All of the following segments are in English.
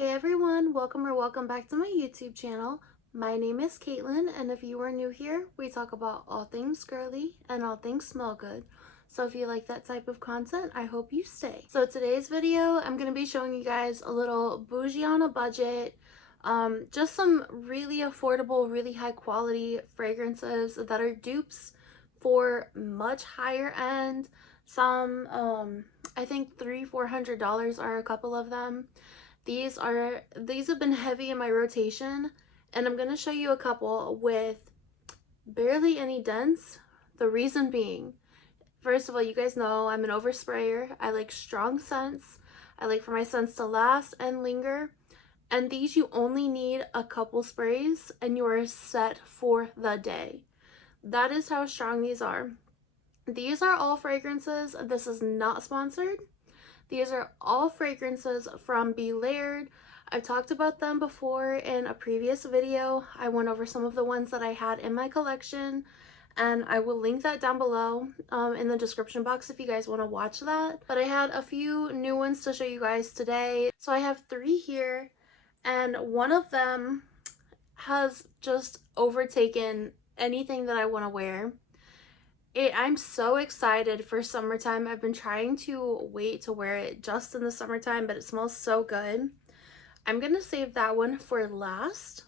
Hey everyone, welcome back to my YouTube channel. My name is Caitlin, and if you are new here, we talk about all things girly and all things smell good. So if you like that type of content, I hope you stay. So today's video, I'm going to be showing you guys a little bougie on a budget, just some really affordable, really high quality fragrances that are dupes for much higher end. Some, I think $300-400 are a couple of them. These have been heavy in my rotation, and I'm going to show you a couple with barely any dents. The reason being, first of all, you guys know I'm an oversprayer. I like strong scents. I like for my scents to last and linger. And these, you only need a couple sprays and you are set for the day. That is how strong these are. These are all fragrances. This is not sponsored. These are all fragrances from BeLayered. I've talked about them before in a previous video. I went over some of the ones that I had in my collection, and I will link that down below in the description box if you guys want to watch that. But I had a few new ones to show you guys today. So I have 3 here, and one of them has just overtaken anything that I want to wear. I'm so excited for summertime. I've been trying to wait to wear it just in the summertime, but it smells so good. I'm gonna save that one for last.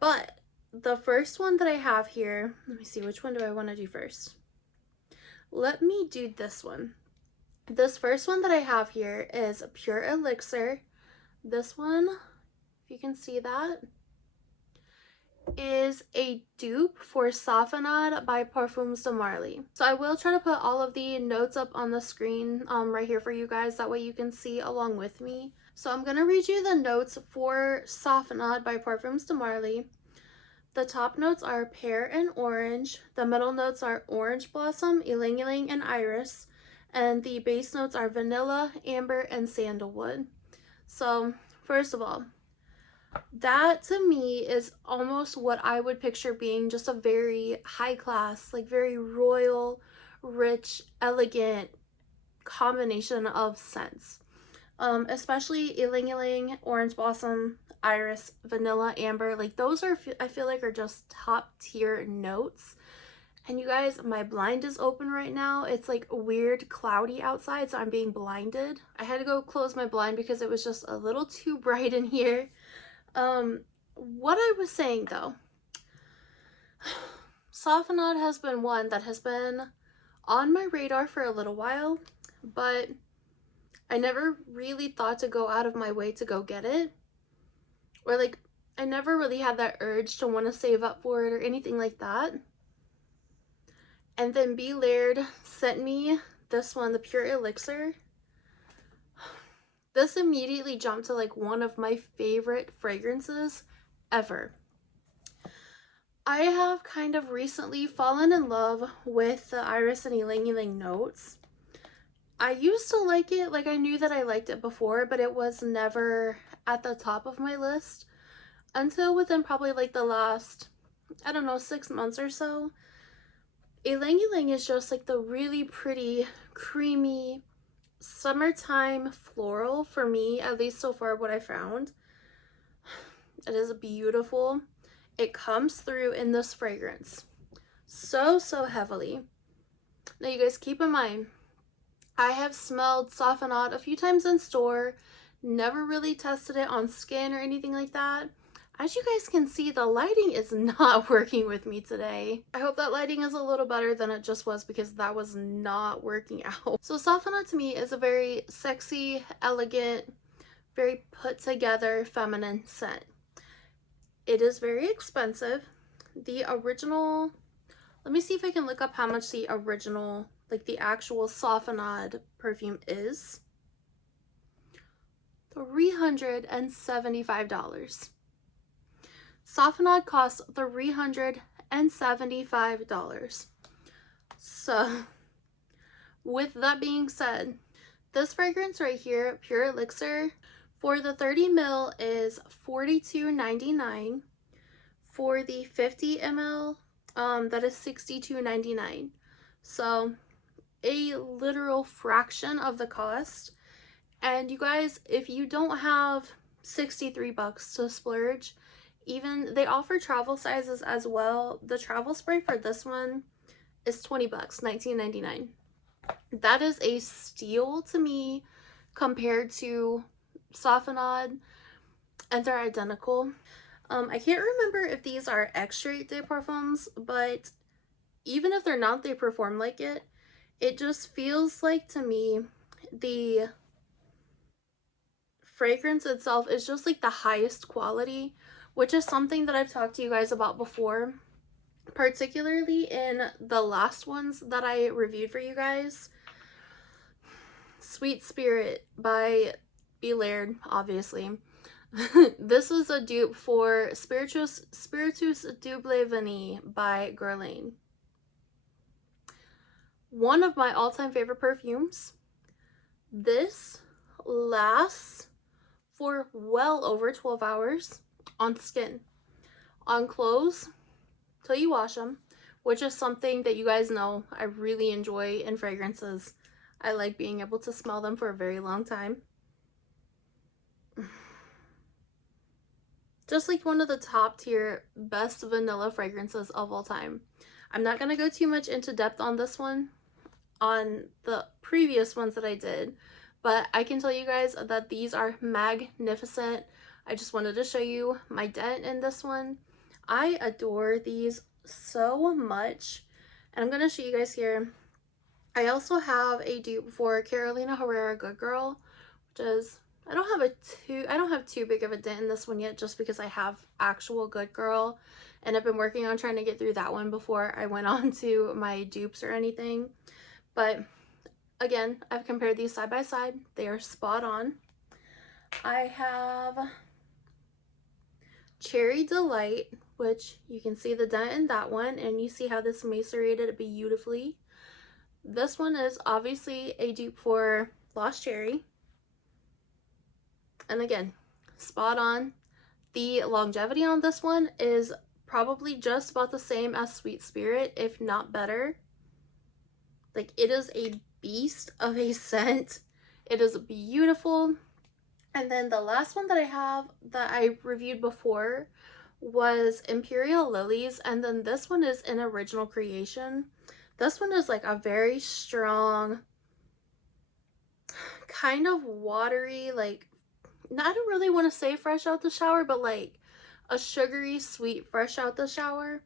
But the first one that I have here, let me see, which one do I want to do first? Let me do this one. This first one that I have here is Pure Elixir. This one, if you can see that, is a dupe for Softenade by Parfums de Marly. So I will try to put all of the notes up on the screen right here for you guys, that way you can see along with me. So I'm gonna read you the notes for Softenade by Parfums de Marly. The top notes are pear and orange, the middle notes are orange blossom, ylang ylang, and iris, and the base notes are vanilla, amber, and sandalwood. So first of all, that to me is almost what I would picture being just a very high class, like very royal, rich, elegant combination of scents. Especially ylang ylang, orange blossom, iris, vanilla, amber. Like those are, I feel like, are just top tier notes. And you guys, my blind is open right now. It's like weird cloudy outside, so I'm being blinded. I had to go close my blind because it was just a little too bright in here. What I was saying though, Softenade has been one that has been on my radar for a little while, but I never really thought to go out of my way to go get it, or like I never really had that urge to want to save up for it or anything like that. And then BeLayered sent me this one, the Pure Elixir. This immediately jumped to like one of my favorite fragrances ever. I have kind of recently fallen in love with the iris and ylang ylang notes. I used to like it, like I knew that I liked it before, but it was never at the top of my list until within probably like the last, I don't know, 6 months or so. Ylang ylang is just like the really pretty, creamy, summertime floral for me, at least so far what I found. It is beautiful. It comes through in this fragrance so heavily. Now you guys keep in mind, I have smelled Softenade a few times in store, never really tested it on skin or anything like that. As you guys can see, the lighting is not working with me today. I hope that lighting is a little better than it just was, because that was not working out. So Softenade to me is a very sexy, elegant, very put together feminine scent. It is very expensive. The original, let me see if I can look up how much the original, like the actual Softenade perfume is. $375. Softenade costs $375. So with that being said, this fragrance right here, Pure Elixir, for the 30 ml is $42.99. For the 50 ml, that is $62.99. So a literal fraction of the cost. And you guys, if you don't have $63 to splurge. Even they offer travel sizes as well. The travel spray for this one is $20, $19.99. That is a steal to me compared to Softenade, and they're identical. I can't remember if these are extrait de parfums, but even if they're not, they perform like it. It just feels like to me the fragrance itself is just like the highest quality, which is something that I've talked to you guys about before, particularly in the last ones that I reviewed for you guys. Sweet Spirit by BeLayered, obviously. This is a dupe for Spiritus Double Vanille by Guerlain. One of my all-time favorite perfumes. This lasts for well over 12 hours on skin. On clothes, till you wash them, which is something that you guys know I really enjoy in fragrances. I like being able to smell them for a very long time. Just like one of the top tier best vanilla fragrances of all time. I'm not going to go too much into depth on this one, on the previous ones that I did, but I can tell you guys that these are magnificent. I just wanted to show you my dent in this one. I adore these so much, and I'm going to show you guys here. I also have a dupe for Carolina Herrera Good Girl, which is, I don't have too big of a dent in this one yet, just because I have actual Good Girl, and I've been working on trying to get through that one before I went on to my dupes or anything. But again, I've compared these side by side. They are spot on. I have Cherry Delight, which you can see the dent in that one, and you see how this macerated beautifully. This one is obviously a dupe for Lost Cherry. And again, spot on. The longevity on this one is probably just about the same as Sweet Spirit, if not better. Like, it is a beast of a scent. It is beautiful. And then the last one that I have that I reviewed before was Imperial Lilies, and then this one is an original creation. This one is like a very strong, kind of watery, like, I don't really want to say fresh out the shower, but like a sugary sweet fresh out the shower.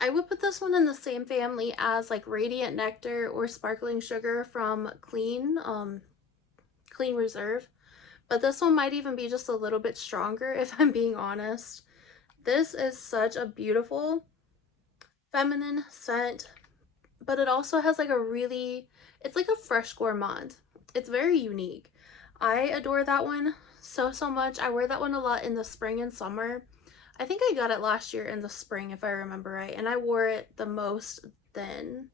I would put this one in the same family as like Radiant Nectar or Sparkling Sugar from Clean Reserve, but this one might even be just a little bit stronger, if I'm being honest. This is such a beautiful feminine scent, but it also has like a really, it's like a fresh gourmand. It's very unique. I adore that one so much. I wear that one a lot in the spring and summer. I think I got it last year in the spring, if I remember right, and I wore it the most then.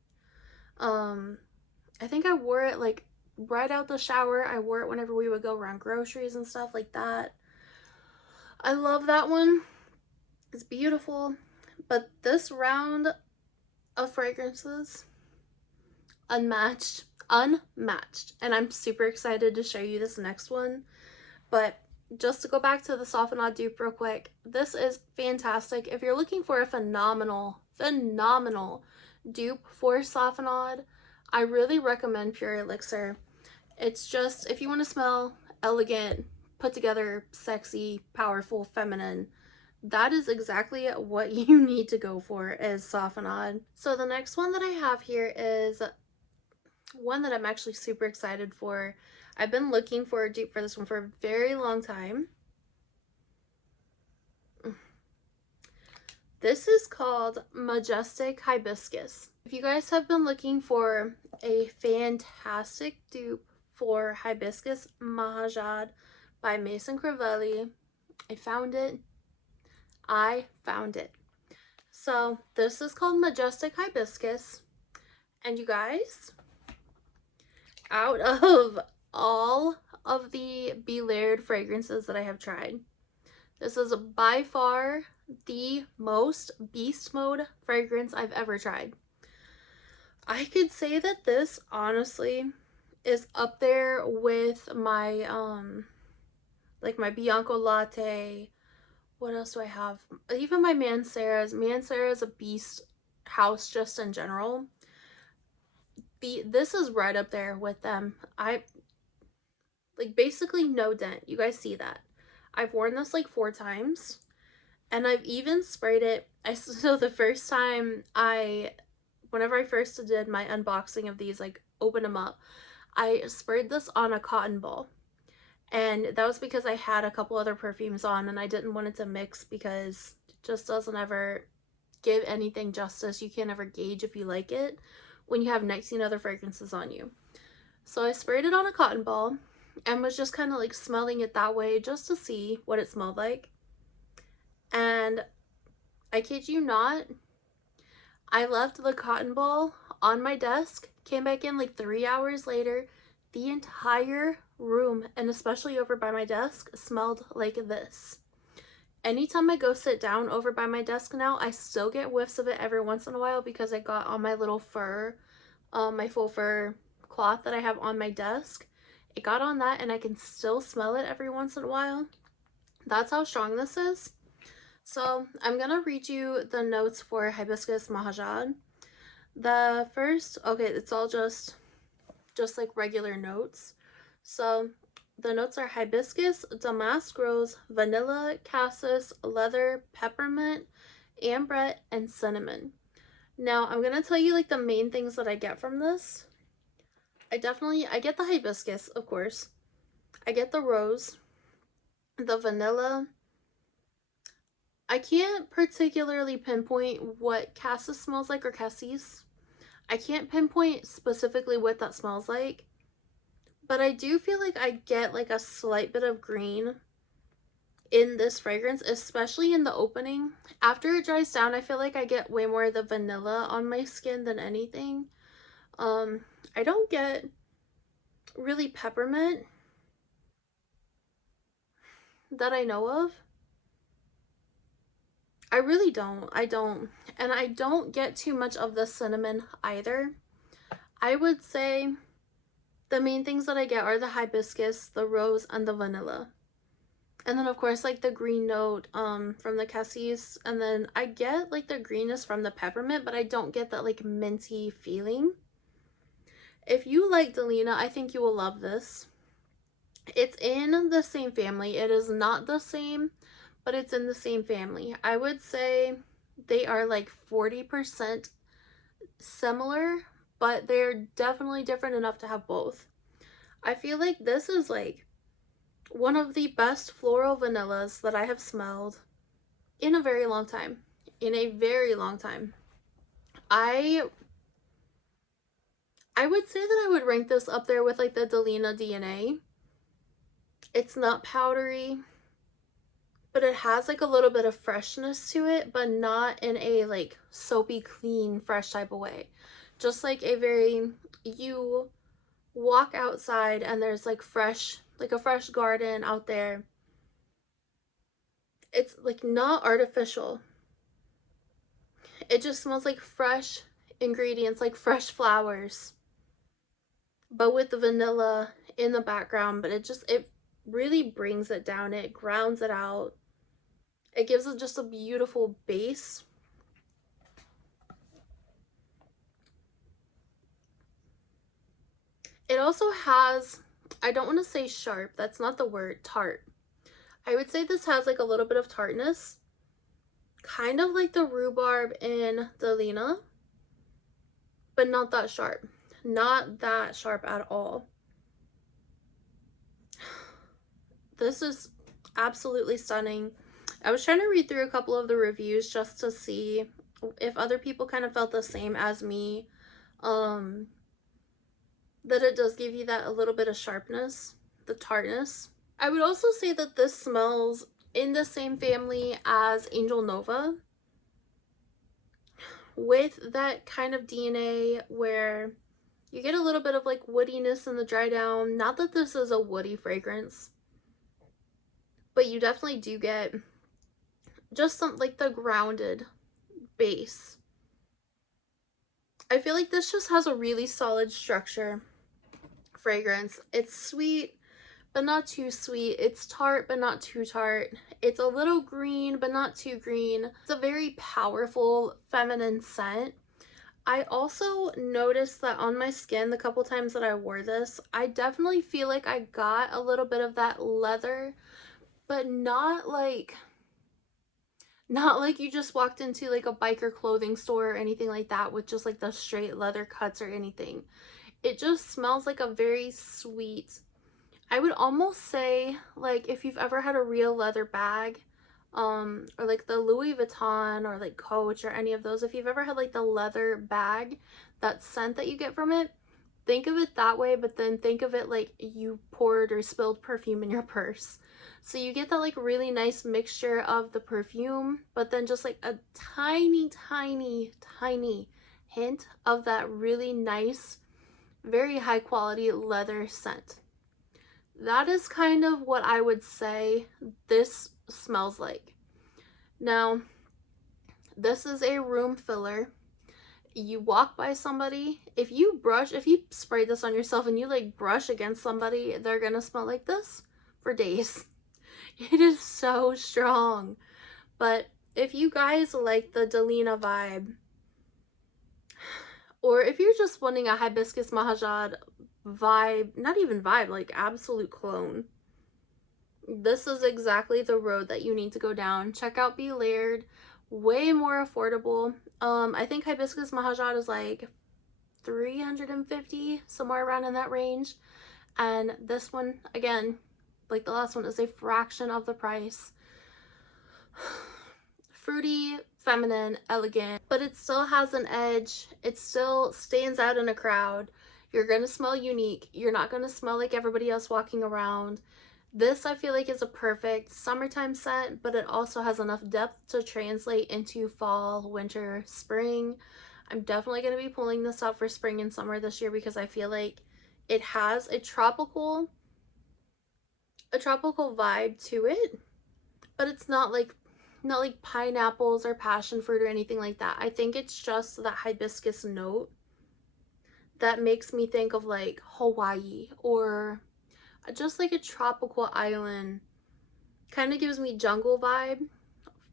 I think I wore it like right out the shower. I wore it whenever we would go around groceries and stuff like that. I love that one. It's beautiful. But this round of fragrances, unmatched, and I'm super excited to show you this next one. But just to go back to the Softenade dupe real quick, this is fantastic. If you're looking for a phenomenal dupe for Softenade, I really recommend Pure Elixir. It's just, if you want to smell elegant, put together, sexy, powerful, feminine, that is exactly what you need to go for, is Softenade. So the next one that I have here is one that I'm actually super excited for. I've been looking for a dupe for this one for a very long time. This is called Majestic Hibiscus. If you guys have been looking for a fantastic dupe for Hibiscus Mahajad by Mason Crivelli, I found it. So this is called Majestic Hibiscus, and you guys, out of all of the BeLayered fragrances that I have tried, this is by far the most beast mode fragrance I've ever tried. I could say that this honestly is up there with my like my Bianco Latte. What else do I have? Even my Mancera's. Mancera is a beast house just in general. This is right up there with them. I like basically no dent. You guys see that? I've worn this like 4 times, and I've even sprayed it. So the first time whenever I first did my unboxing of these, like open them up, I sprayed this on a cotton ball. And that was because I had a couple other perfumes on and I didn't want it to mix, because it just doesn't ever give anything justice. You can't ever gauge if you like it when you have 19 other fragrances on you. So I sprayed it on a cotton ball and was just kind of like smelling it that way just to see what it smelled like. And I kid you not, I left the cotton ball on my desk, came back in like 3 hours later. The entire room, and especially over by my desk, smelled like this. Anytime I go sit down over by my desk now, I still get whiffs of it every once in a while because I got on my little fur, my full fur cloth that I have on my desk. It got on that and I can still smell it every once in a while. That's how strong this is. So I'm gonna read you the notes for Hibiscus Mahajad. The first, okay, it's all just like regular notes. So the notes are hibiscus, damask rose, vanilla, cassis, leather, peppermint, ambrette, and cinnamon. Now I'm gonna tell you like the main things that I get from this. I get the hibiscus, of course. I get the rose, the vanilla. I can't particularly pinpoint what cassis smells like, or cassis. I can't pinpoint specifically what that smells like, but I do feel like I get like a slight bit of green in this fragrance, especially in the opening. After it dries down, I feel like I get way more of the vanilla on my skin than anything. I don't get really peppermint that I know of. I really don't. And I don't get too much of the cinnamon either. I would say the main things that I get are the hibiscus, the rose, and the vanilla. And then of course like the green note from the cassis, and then I get like the greenness from the peppermint, but I don't get that like minty feeling. If you like Delina, I think you will love this. It's in the same family. It is not the same, but it's in the same family. I would say they are like 40% similar, but they're definitely different enough to have both. I feel like this is like one of the best floral vanillas that I have smelled in a very long time. In a very long time. I would say that I would rank this up there with like the Delina DNA. It's not powdery, but it has like a little bit of freshness to it, but not in a like soapy, clean, fresh type of way. Just like a very, you walk outside and there's like fresh, like a fresh garden out there. It's like not artificial. It just smells like fresh ingredients, like fresh flowers, but with the vanilla in the background. But it really brings it down. It grounds it out. It gives it just a beautiful base. It also has, I don't want to say sharp, that's not the word, tart. I would say this has like a little bit of tartness, kind of like the rhubarb in Delina, but not that sharp. Not that sharp at all. This is absolutely stunning. I was trying to read through a couple of the reviews just to see if other people kind of felt the same as me. That it does give you that a little bit of sharpness, the tartness. I would also say that this smells in the same family as Angel Nova, with that kind of DNA where you get a little bit of like woodiness in the dry down. Not that this is a woody fragrance, but you definitely do get just some like the grounded base. I feel like this just has a really solid structure fragrance. It's sweet, but not too sweet. It's tart, but not too tart. It's a little green, but not too green. It's a very powerful feminine scent. I also noticed that on my skin the couple times that I wore this, I definitely feel like I got a little bit of that leather, but not like you just walked into like a biker clothing store or anything like that with just like the straight leather cuts or anything. It just smells like a very sweet, I would almost say like if you've ever had a real leather bag, or like the Louis Vuitton or like Coach or any of those, if you've ever had like the leather bag, that scent that you get from it, think of it that way, but then think of it like you poured or spilled perfume in your purse. So you get that like really nice mixture of the perfume, but then just like a tiny, tiny, tiny hint of that really nice, very high quality leather scent. That is kind of what I would say this smells like. Now, this is a room filler. You walk by somebody, if you spray this on yourself and you like brush against somebody, they're gonna smell like this for days. It is so strong. But if you guys like the Delina vibe, or if you're just wanting a Hibiscus Mahajad vibe, not even vibe, like absolute clone, this is exactly the road that you need to go down. Check out BeLayered, way more affordable. I think Hibiscus Mahajad is like $350, somewhere around in that range, and this one, again, like the last one, is a fraction of the price. Fruity, feminine, elegant, but it still has an edge. It still stands out in a crowd. You're gonna smell unique. You're not gonna smell like everybody else walking around. This, I feel like, is a perfect summertime scent, but it also has enough depth to translate into fall, winter, spring. I'm definitely going to be pulling this out for spring and summer this year because I feel like it has a tropical vibe to it, but it's not like pineapples or passion fruit or anything like that. I think it's just that hibiscus note that makes me think of like Hawaii or just like a tropical island. Kind of gives me jungle vibe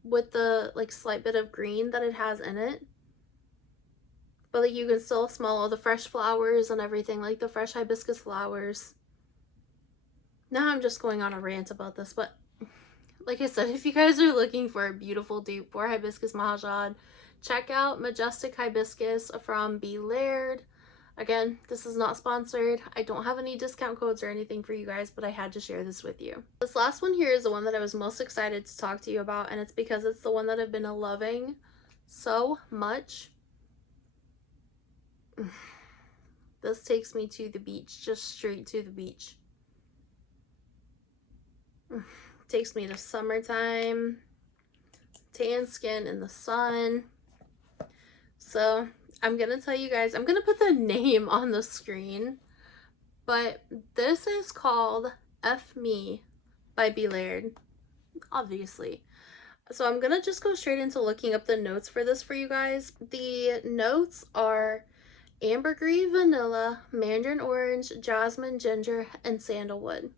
with the like slight bit of green that it has in it, but like you can still smell all the fresh flowers and everything, like the fresh hibiscus flowers. Now I'm just going on a rant about this, but like I said, if you guys are looking for a beautiful dupe for Hibiscus Mahajad, check out Majestic Hibiscus from BeLayered. Again, this is not sponsored. I don't have any discount codes or anything for you guys, but I had to share this with you. This last one here is the one that I was most excited to talk to you about, and it's because it's the one that I've been loving so much. This takes me to the beach, just straight to the beach. Takes me to summertime, tan skin in the sun. So I'm gonna tell you guys, I'm gonna put the name on the screen, but this is called F Me by BeLayered, obviously. So I'm gonna just go straight into looking up the notes for this for you guys. The notes are ambergris, vanilla, mandarin orange, jasmine, ginger, and sandalwood.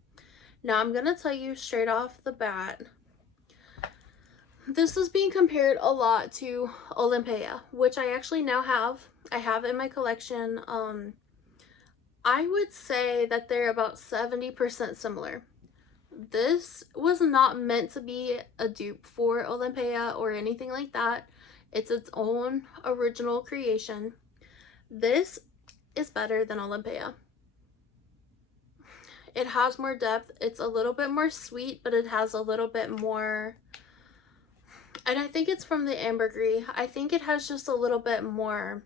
Now I'm gonna tell you straight off the bat, this is being compared a lot to Olympia, which I actually now have. I have in my collection. I would say that they're about 70% similar. This was not meant to be a dupe for Olympia or anything like that. It's its own original creation. This is better than Olympia. It has more depth. It's a little bit more sweet, but it has a little bit more, and I think it's from the ambergris. I think it has just a little bit more,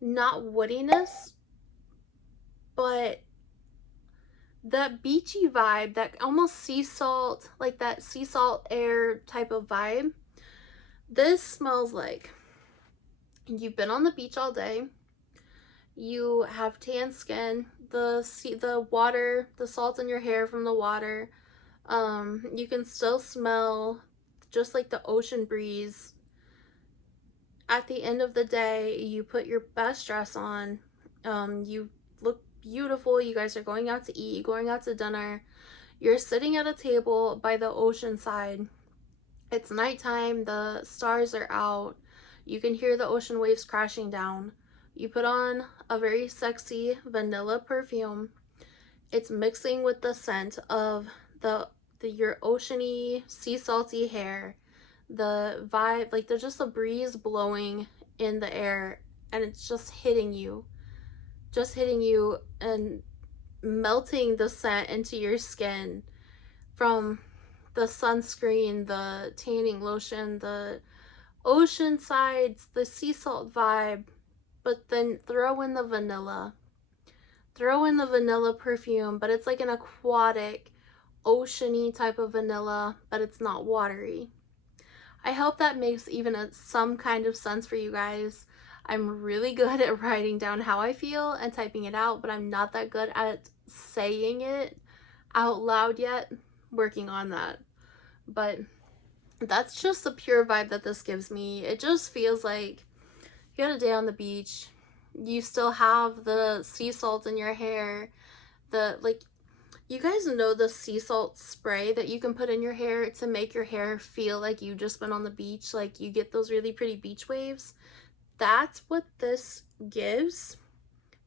not woodiness, but that beachy vibe, that almost sea salt, like that sea salt air type of vibe. This smells like you've been on the beach all day. You have tan skin, the water, the salt in your hair from the water. You can still smell just like the ocean breeze. At the end of the day, you put your best dress on. You look beautiful. You guys are going out to eat, going out to dinner. You're sitting at a table by the ocean side. It's nighttime, the stars are out. You can hear the ocean waves crashing down. You put on a very sexy vanilla perfume. It's mixing with the scent of your oceany, sea salty hair. The vibe, like there's just a breeze blowing in the air and it's just hitting you and melting the scent into your skin from the sunscreen, the tanning lotion, the ocean sides, the sea salt vibe. But then throw in the vanilla perfume, but it's like an aquatic, oceany type of vanilla, but it's not watery. I hope that makes even some kind of sense for you guys. I'm really good at writing down how I feel and typing it out, but I'm not that good at saying it out loud yet. Working on that. But that's just the pure vibe that this gives me. It just feels like you had a day on the beach. You still have the sea salt in your hair. You guys know the sea salt spray that you can put in your hair to make your hair feel like you've just been on the beach. Like you get those really pretty beach waves. That's what this gives.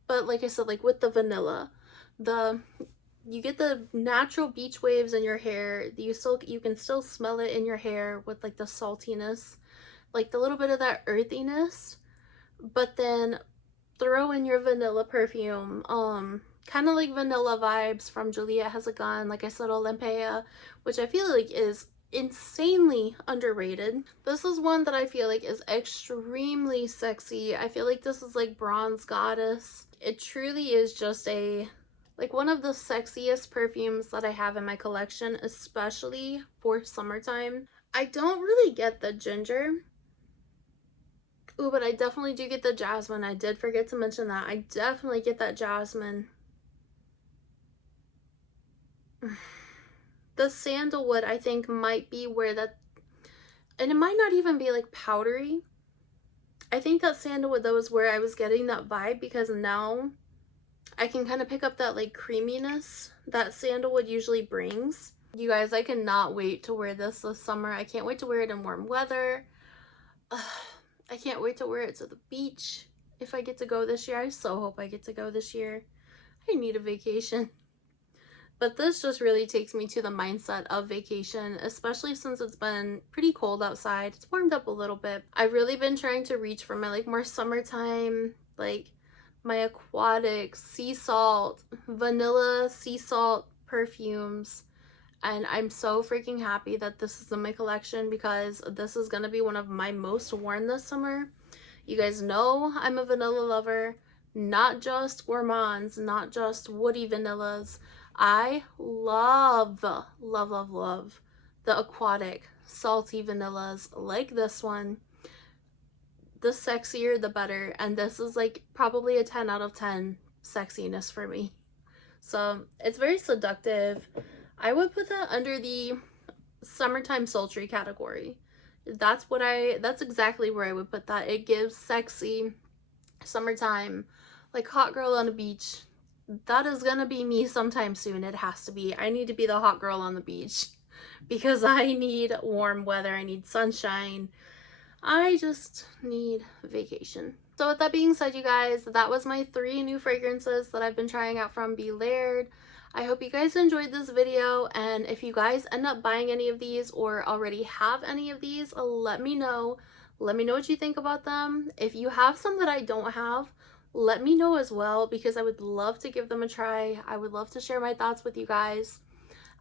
But like I said, like with the vanilla, you get the natural beach waves in your hair. You can still smell it in your hair with like the saltiness, like the little bit of that earthiness. But then throw in your vanilla perfume, kind of like vanilla vibes from Juliet Has a Gun, like I said, Olympia, which I feel like is insanely underrated. This is one that I feel like is extremely sexy. I feel like this is like Bronze Goddess. It truly is just like one of the sexiest perfumes that I have in my collection, especially for summertime. I don't really get the ginger. Ooh, but I definitely do get the jasmine. I did forget to mention that. I definitely get that jasmine. The sandalwood, I think, might be where that, and it might not even be like powdery. I think that sandalwood, though, is where I was getting that vibe, because now I can kind of pick up that like creaminess that sandalwood usually brings. You guys, I cannot wait to wear this summer. I can't wait to wear it in warm weather. I can't wait to wear it to the beach if I get to go this year. I so hope I get to go this year. I need a vacation. But this just really takes me to the mindset of vacation, especially since it's been pretty cold outside. It's warmed up a little bit. I've really been trying to reach for my like more summertime, like my aquatic sea salt, vanilla sea salt perfumes. And I'm so freaking happy that this is in my collection, because this is going to be one of my most worn this summer. You guys know I'm a vanilla lover, not just gourmands, not just woody vanillas. I love, love, love, love the aquatic, salty vanillas like this one. The sexier, the better. And this is like probably a 10 out of 10 sexiness for me. So it's very seductive. I would put that under the summertime sultry category. That's exactly where I would put that. It gives sexy, summertime, like hot girl on a beach. That is gonna be me sometime soon. It has to be. I need to be the hot girl on the beach because I need warm weather. I need sunshine. I just need vacation. So with that being said, you guys, that was my 3 new fragrances that I've been trying out from BeLayered. I hope you guys enjoyed this video, and if you guys end up buying any of these or already have any of these, let me know. Let me know what you think about them. If you have some that I don't have, let me know as well, because I would love to give them a try. I would love to share my thoughts with you guys.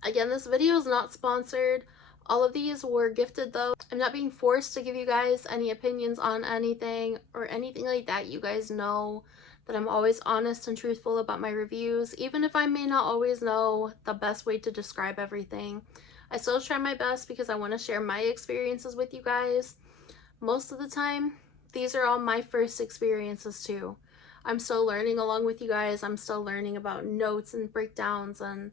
Again, this video is not sponsored. All of these were gifted though. I'm not being forced to give you guys any opinions on anything or anything like that. You guys know that I'm always honest and truthful about my reviews, even if I may not always know the best way to describe everything. I still try my best because I want to share my experiences with you guys. Most of the time, these are all my first experiences too. I'm still learning along with you guys. I'm still learning about notes and breakdowns and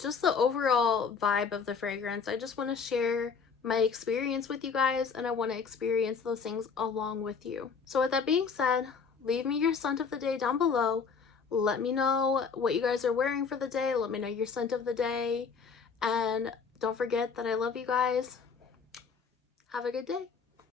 just the overall vibe of the fragrance. I just want to share my experience with you guys, and I want to experience those things along with you. So with that being said, leave me your scent of the day down below. Let me know what you guys are wearing for the day. Let me know your scent of the day. And don't forget that I love you guys. Have a good day.